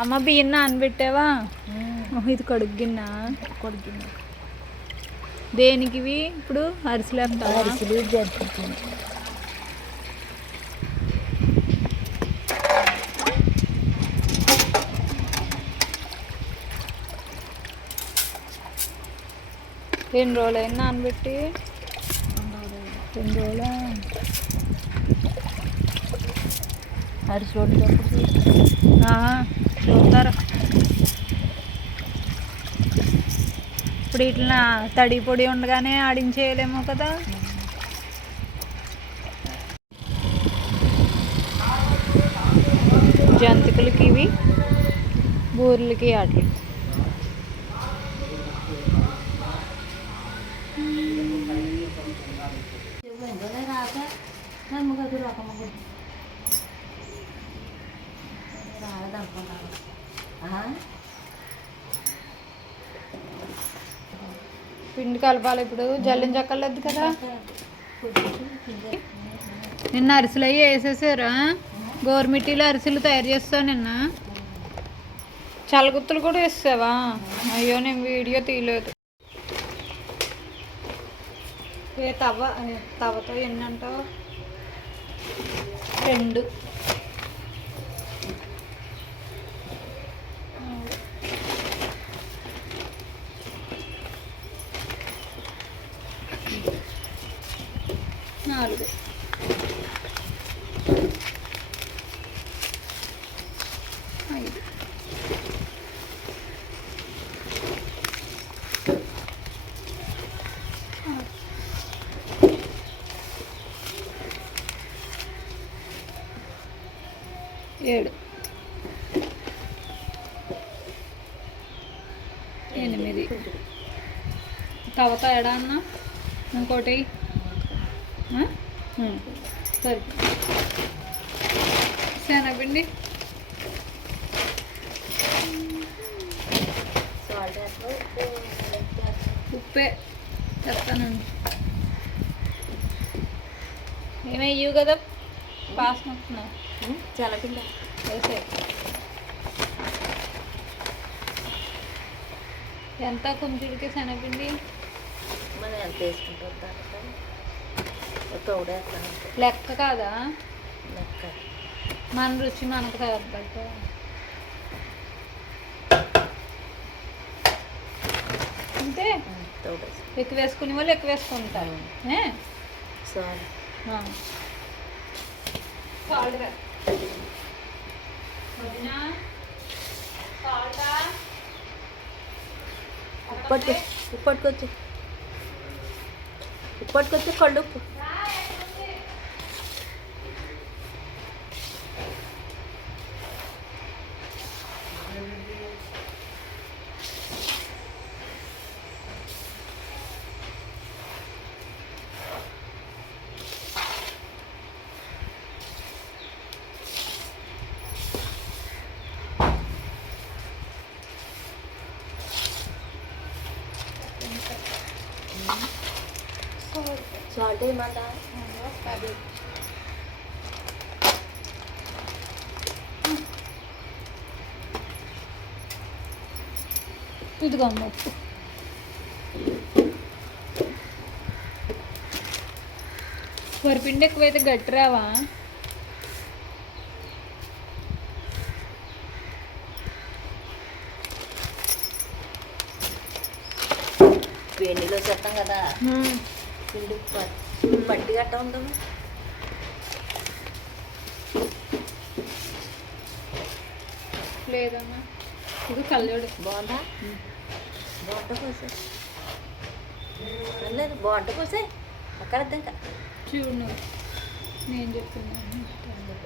అమ్మ బియ్యం నానబెట్టావా ఇది కడుగ్గిన్న. కొడుకున్న దేనికి ఇవి ఇప్పుడు అరిసెలు వేస్తావా అరిసెలు జరుపుతుంది రెండు రోజులు అయినా నానబెట్టి. రెండు రోజుల? అరిసెలు చూస్తారు ఇప్పుడు ఇట్లా తడి పొడి ఉండగానే ఆడించేయలేము కదా. జంతికలకి ఇవి బూరెలకి వాటికి. కలపాలి. ఇప్పుడు జల్లిన చెక్కలేదు కదా. నిన్న అరిసెలు అయ్యి వేసేసారా? గోరుమిట్టిలో అరిసెలు తయారు చేస్తాను నిన్న. చలగుత్తులు కూడా వేసావా అయ్యో నేను వీడియో తీయలేదు. ఏ తవ తవ్వతో తవతో రెండు. ఎనిమిది తవత ఎడా అన్న? ఇంకోటి. సరే. శనగపిండి ఉప్పే చెప్తానండి ఏమయ్యు కదా? పాస్ వస్తున్నావు చల్లపిండ వేసే ఎంత కుంచుడికి శనగపిండి? మనం ఎంత వేసుకుంటాం లెక్క కాదా? లెక్క. మన రుచి మనకు తగ్గట్టు. అంతే? ఎక్కువ వేసుకునే వాళ్ళు ఎక్కువ వేసుకుంటారు? సారీ. पटको पटको पटको कल्लू సాల్ట్ ఏమన్నా అది. ఇదిగో ఉప్పు. వరిపిండి ఎక్కువైతే గట్టి రావా? వేడిలో చేస్తాం కదా. ప- పట్టి గట్ట ఉండదు లేదమ్మా. ఇది కళ్ళోడు బాగుందా? బాగుంట కోసే. లేదు బాగుంట కోసే. అక్కడ ఇంకా చూడు నేను చెప్తున్నాను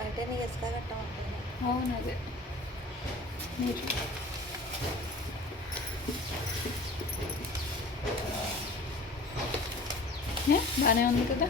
అంటే నీకు ఇసుక ఉంటుంది? అవును అదే. మీరు ఏ, బాగానే ఉంది కదా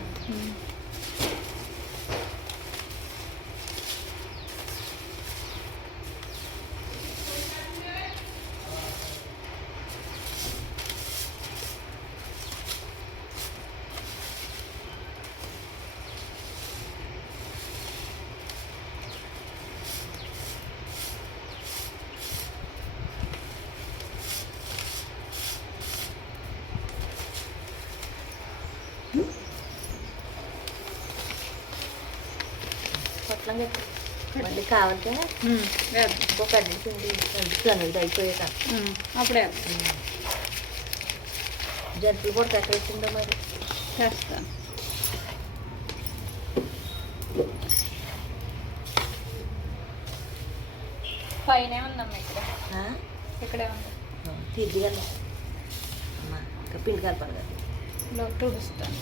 కట్టి మళ్ళీ కావాలంటే కలుపుతాను ఇది అయిపోయాక అప్పుడే. జంతువులు కూడా వచ్చిందో మరి? చేస్తాను. పైన ఉందమ్మా ఇక్కడ? ఇక్కడే ఉంది. తీద్దిగల అమ్మా ఇంకా పిండి కలపాలి కదా. తుడుస్తాను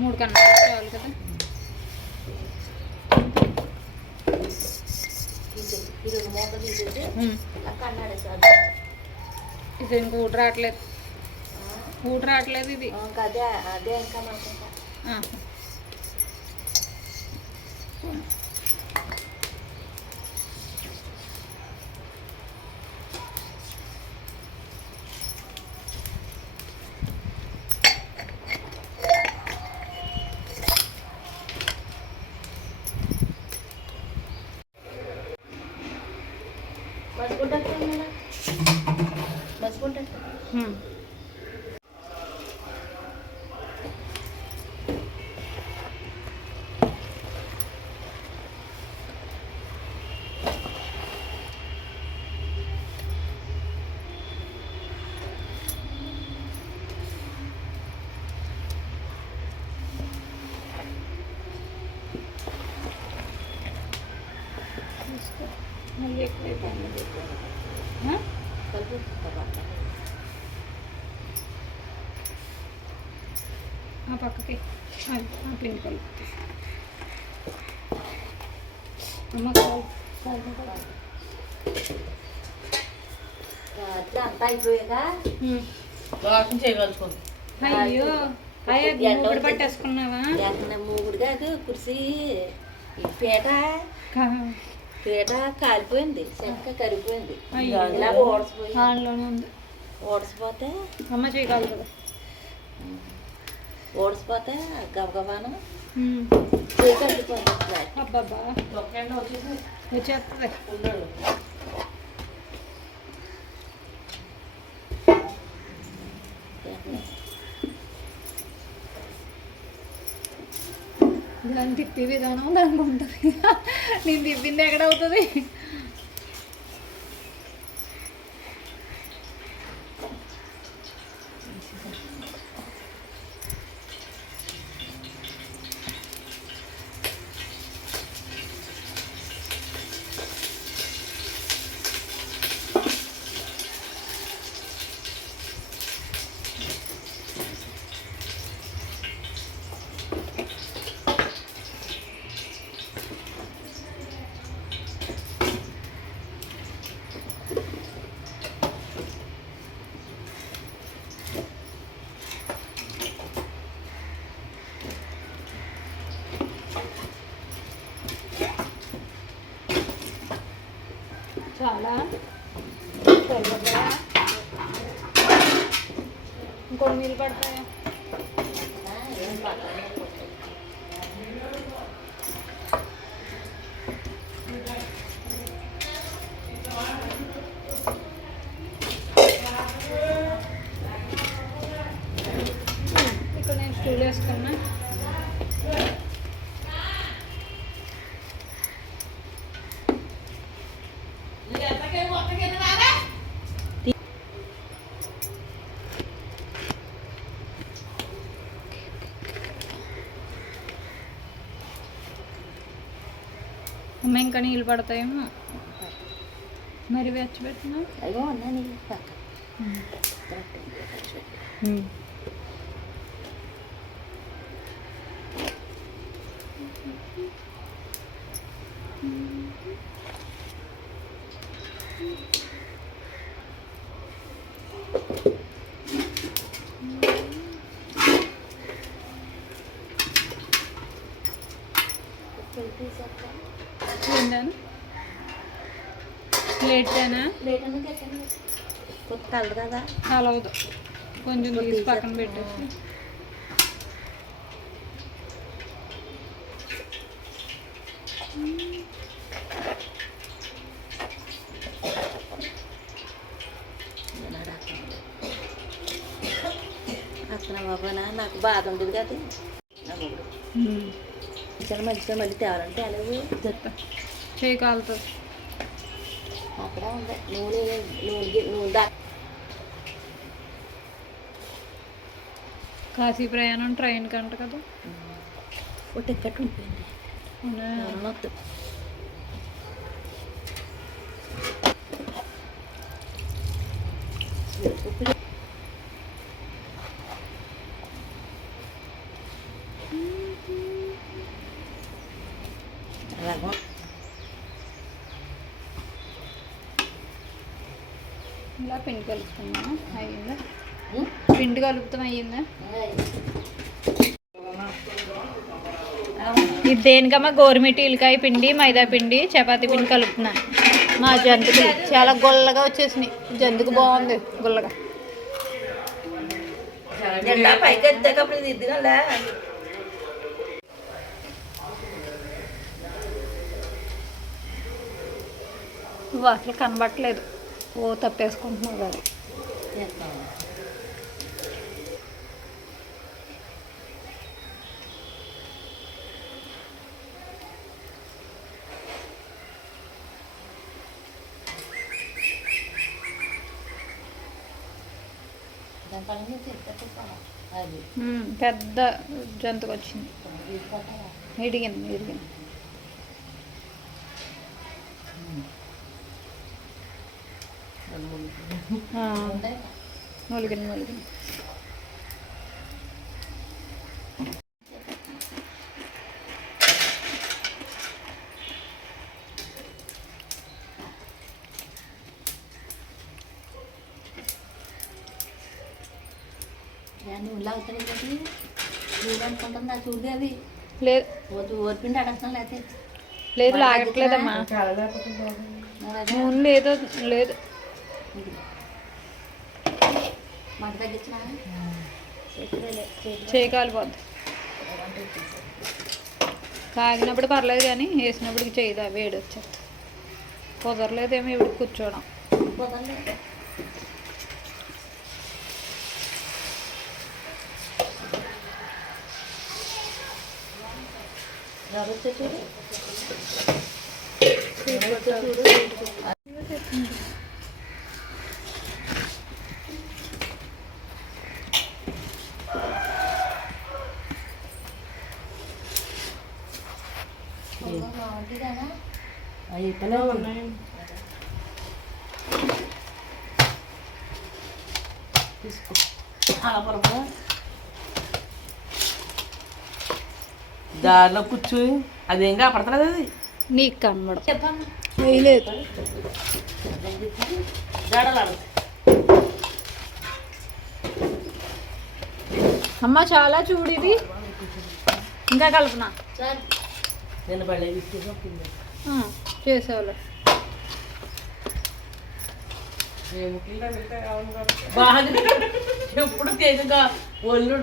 మూడు కన్నా చాలు కదా. ఇది ఇంక ఊట రావట్లేదు. ఊట రావట్లేదు ఇది. ఇంకా అదే అదే ఇంకా Hmm. పిండి కలుపు అమ్మ అంతా అయిపోయాక. వాసన చేయగలుగుతుంది అయ్యో అయ్యో మూగుడు పట్టేసుకున్నావా? ఎక్కడ మూగుడు కాదు కుర్చీ పీట పీట కాలిపోయింది చెక్క కరిగిపోయింది. ఇలా ఓడిసిపోయి ఓడిసిపోతే అమ్మ చేయగలదు కదా. ఓడిసిపోతే గబగబాను ఉమ్. చేయి కరిగిపోయింది అబ్బబ్బా వచ్చేస్తుంది దాన్ని తిప్పే విధానం దానికి ఉంటుంది నేను తిప్పింది ఎక్కడ అవుతుంది చాలా. తెల్లగా ఇంకొన్ని నీళ్ళు పడతాయి ఏం పర్లేదు ఇక్కడ నేను స్టూల్ వేసుకున్నా అమ్మ ఇంకా నీళ్ళు పడతాయేమో. మరి వెచ్చబెట్టినా అయ్యో ఉన్నా నీళ్ళు ప్లేట్దేనా కొత్త కలర్ కదా? కలవదు కొంచెం తీసి పక్కన పెట్టేసి అత్తన బాబానా నాకు బాధ ఉండదు కదా. నాకు మంచిగా మళ్ళీ తేవాలంటే అలాగే చెప్తా. చేయి కాలుతుంది. అక్కడ ఉంది నూనె నూనె నూనె. కాశీ ప్రయాణం ట్రైన్ కంట కదా? ఓ టికెట్ ఉండిపోయింది? అవునా? ఎవరన్నా వద్దు అలాగే ఇలా పిండి కలుపుకున్నాను అయ్యిందా? పిండి కలుపుతాం అయ్యిందా? ఇది దేనికమ్మా? గోరుమిటీలకాయ పిండి మైదా పిండి చపాతీ పిండి కలుపుతున్నా. మా జంతుకు చాలా గొల్లగా వచ్చేసినాయి. జంతుకు బాగుంది గుల్లగా. అసలు కనబట్టలేదు ఓ తప్పేసుకుంటున్నావు కదా. పెద్ద జంతుకు వచ్చింది? ఇడిగింది ఇడిగింది. చూడు అది. లేదు. ఓర్పిండి అడగటం లేకపోతే లేదు లాగట్లేదమ్మా. మరి అదే నూనె లేదు లేదు. మంట తగ్గించినా చేతులే చేతులు చేయి కాలిపోద్ది కాగినప్పుడు పర్లేదు కానీ వేసినప్పటికి చేయదా వేడి వచ్చేది కుదరలేదేమో ఇప్పుడు కూర్చోవడం. చూడు. అవి పని తీసుకో ఆపరమా దారిలో కూర్చుని అదేం కాపాడుతున్నది అది నీకు కనబడం వేయలేదు అమ్మ చాలా చూడు ఇది ఇంకా కలుపునా? ఎప్పుడు తేజగా ఒళ్ళు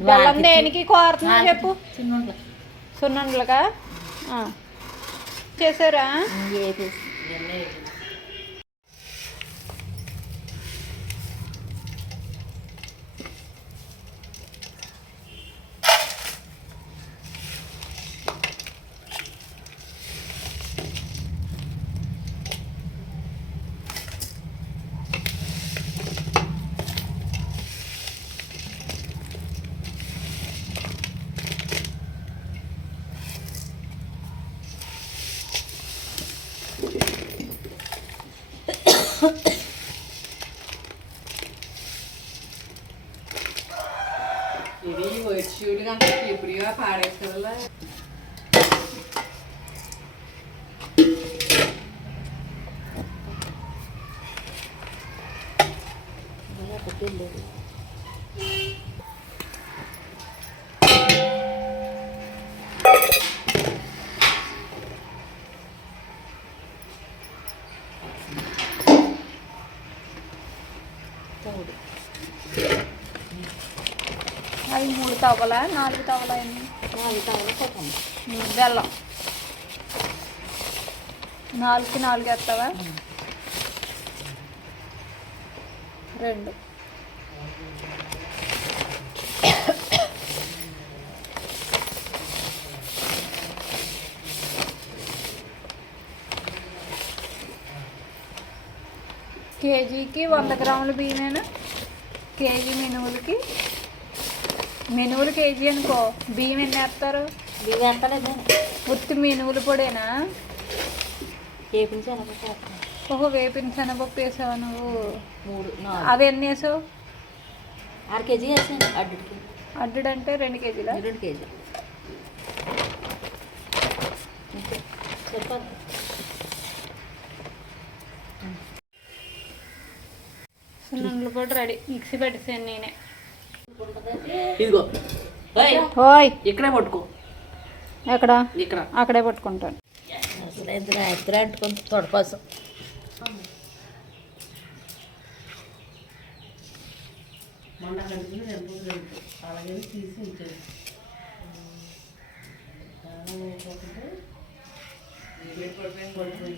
బెల్లం దేనికి కోరుతున్నా చెప్పు. చిన్న సున్నుండలుగా. చేసారా? అవి మూడు తవ్వలా నాలుగు తవ్వలా నాలుగు తవ్వలు బెల్లం నాలుగుకి నాలుగు వేస్తావా రెండు కేజీకి వంద గ్రాముల బియ్యమేనా కేజీ మినుములకి మినువులు కేజీ అనుకో. బియ్యం ఎన్ని వేస్తారు? బియ్యం వేస్తలేదు. ఉత్తి మినువులు పొడేనా? శనగపప్పు ఓహో వేపిన శనగపప్పు వేసావా నువ్వు? మూడు అవి ఎన్ని వేసావు? అర కేజీ వేసాను అడ్డుకి. అడ్డుడంటే రెండు కేజీలా? రెండు కేజీ సరిపోద్ది సున్నుండలు కూడా రెడీ. మిక్సీ పెట్టేసాను నేనే. ఇదిగో. ఓయ్. ఇక్కడే పట్టుకో. ఎక్కడ? ఇక్కడ. అక్కడే పట్టుకుంటాను. ఇద్దరు అలాగే తీసి ఇప్పుడు ఏమి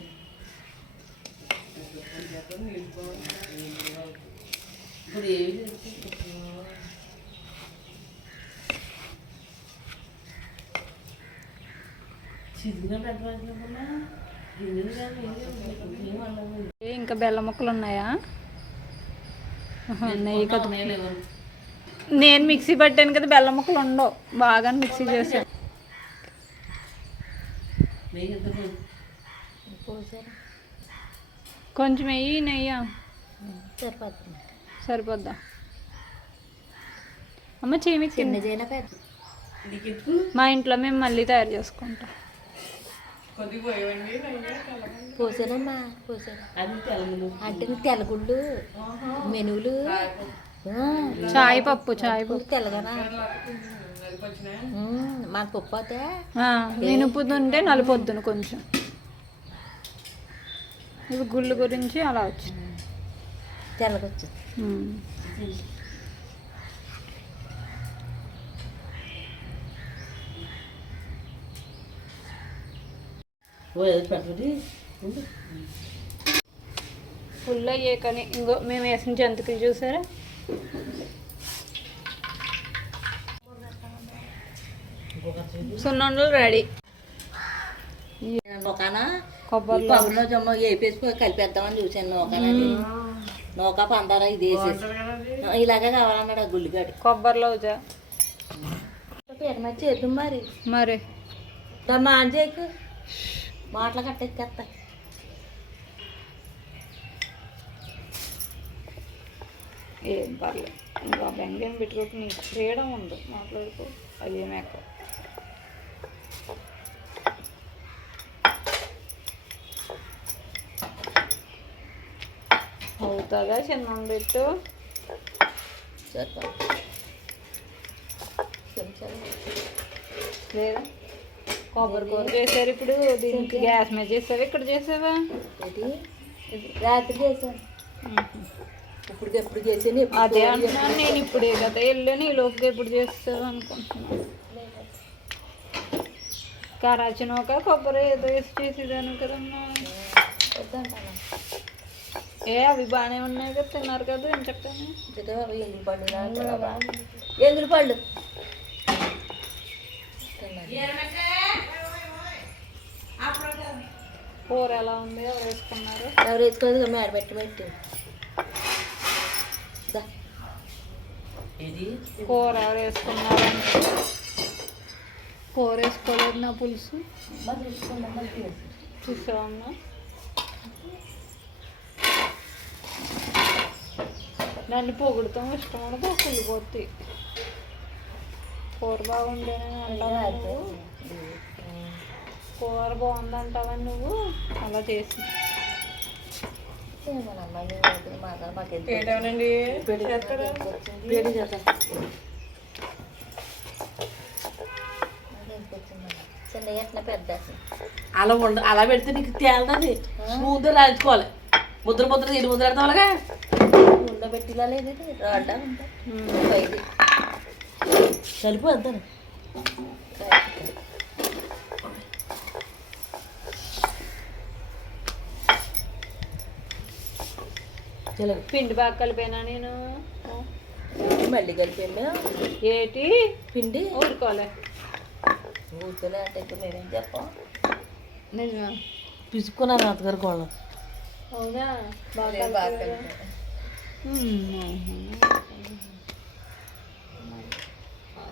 చిన్న పెట్టవలసిన గిన్నెలు కానీ ఏం అన్నది ఏ, ఇంకా బెల్లం ముక్కలు ఉన్నాయా? నెయ్యి కదా నేను మిక్సీ పట్టాను కదా బెల్లం ముక్కలు ఉండవు. బాగా మిక్సీ చేశాను కొంచెం వెయ్యి నెయ్యి. సరిపోద్దా? అమ్మ ఎక్కువ మా ఇంట్లో మేము మళ్ళీ తయారు చేసుకుంటాం. పోసానమ్మా పోసాను. అంటే తెల్లగుళ్ళు మెనువులు. ఆ, చాయ్ పప్పు చాయ్ పప్పు తెల్లగానా? ఉమ్, మాకు పప్పు అయితే మినుపుతుంటే నలిపొద్దును కొంచెం. ఇవి గుళ్ళు గురించి అలా వచ్చింది. తెల్లగొచ్చింది ఉమ్. ఓ ఏది పెట్టండి ఉండు. ఫుల్ అయ్యే కానీ ఇంకో మేము వేసిన జంతికలు చూసారా? సున్నుండలు రెడీ. నూకానా? కొబ్బరి పగులో జమ్మ వేపేసి కలిపేద్దామని చూశాను నూకానని. నూక పందార ఇది వేసేసి. ఇలాగే కావాలన్నాడు ఆ గుల్లిగాడు. కొబ్బరిలో మరి? మరి. దమ్మా అంజేకు మాటలు కట్టెక్కేస్తా ఏం పర్లేదు ఇంకా బెంగేం పెట్టుకోక నీకు ఫ్రీడమ్ ఉంది. మాట్లాడుకో. అది ఏమి అవుతుందా చిన్న పెట్టు? చెంచాలు లేదా? కొబ్బరి కూర చేశారు ఇప్పుడు దీనికి గ్యాస్ మీద చేసావా? ఇక్కడ చేసావా? రాత్రి చేశాను. ఇప్పుడు ఎప్పుడు చేసాను అదే అంటున్నాను నేను ఇప్పుడే కదా వెళ్ళాను ఈ లోపుగా ఎప్పుడు చేస్తావు అనుకుంటున్నాను కరాచిన ఒక కొబ్బరి ఏదో వేసి చేసేదాను కదమ్మా. ఏ అవి బాగానే ఉన్నాయి కదా తిన్నారు కదా ఏం చెప్తాను ఎందులు పళ్ళు. ఎందులు పళ్ళు కూర ఎలా ఉంది? ఎవరు వేసుకున్నారు? ఎవరు వేసుకోలేదు మేడ పెట్టి పెట్టి. దా. ఏది కూర ఎవరు వేసుకున్నారు? అంటే కూర వేసుకోలేదు నా పులుసు. చూసావమ్మా నన్ను పొగుడుతాం ఇష్టం ఉండదు కుళ్ళిపోద్ది కూర బాగుండేనని అంటావా? నువ్వు కూర బాగుందంటావని నువ్వు? అలా చేసి. వేడి చేద్దాం. అలా ఉండ అలా పెడితే నీకు తేలది స్మూత్ రాయించుకోవాలి. ముద్ర ముద్ర ఇది ముద్ర పెడతావు అలాగా? ఉండబెట్టిలా లేదు రాడ్డా ఉంటా ఇది కలిపి వద్దాను చలో పిండి బాగా కలిపానా నేను? మళ్ళీ కలిపాను ఏటి? పిండి? ఊరుకోలే. ఊరికలే అంటే ఇంకా మేమేం చెప్పాం? నిజమే? పిసుకున్నాను అత్తగారు కోళ్ళం అవునా? బాగా కలిపాను.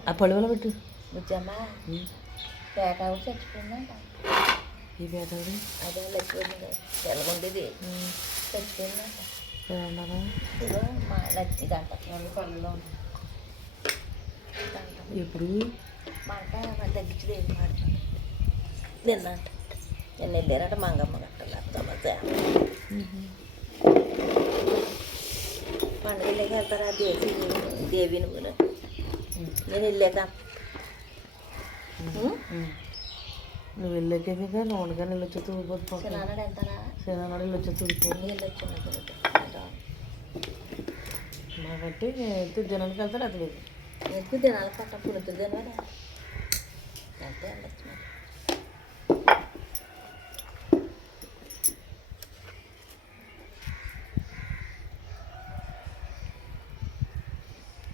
ఆ పళ్ళువలో పెట్టు. బుజ్జమ్మ పేట ఆవిడ చచ్చిపోయిందంట. ఈ పేదవాడు అదే లెక్కింది తెల్లగుండేది. చచ్చిపోయిందంట. ఎప్పుడు నిన్నంట నిన్న వెళ్ళారట మంగమ్మ గట్టలు సమస్య పండుగ వెళ్ళాక వెళ్తారా దేవి దేవిని కూడా నేను వెళ్ళాక నువ్వు వెళ్ళాకే నువ్వు ఉండగా నీళ్ళు వచ్చి తూగిపోతుంది చిన్నాడు వెళ్తారా శనాడు నీళ్ళు వచ్చి తూగిపోతుంది వెళ్ళొచ్చు కాబట్టి జనానికి వెళ్తాడు అది లేదు ఎక్కువ దినాలు పట్ట పుణుతులు తినవారా అంతే వెళ్ళొచ్చు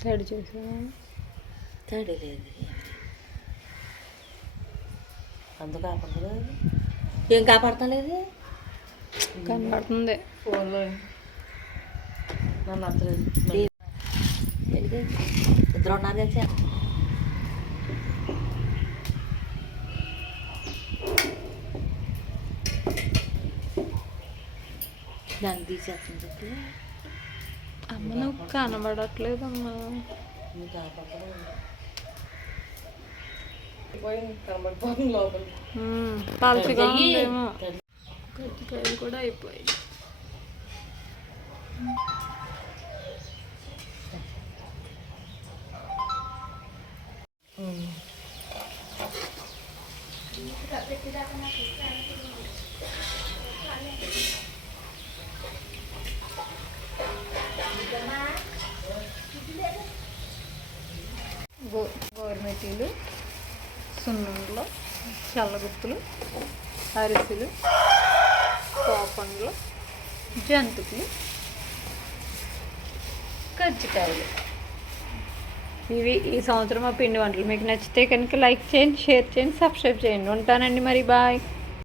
తడి చేసా తడి లేదు అందుకు కాకుండా ఏం కాపాడతలేదు? కనబడుతుంది. ఫోన్లో నన్ను వెలిగి ఇద్దరు ఉన్నారు కదా దాన్ని తీసేస్తుంది చెప్పి అమ్మ నువ్వు కనబడట్లేదమ్మా కనబడిపోతుంది లోపల. ఉందేమో కజ్జికాయలు కూడా అయిపోయాయి గో గోరుమెటీలు సున్నుండలు చల్లగుత్తులు అరిసెలు కోపండ్లు జంతుకులు కజ్జికాయలు. ఇవి ఈ సంవత్సరం మా పిండి వంటలు. మీకు నచ్చితే కనుక లైక్ చేయండి షేర్ చేయండి సబ్స్క్రైబ్ చేయండి. ఉంటానండి మరి. బాయ్.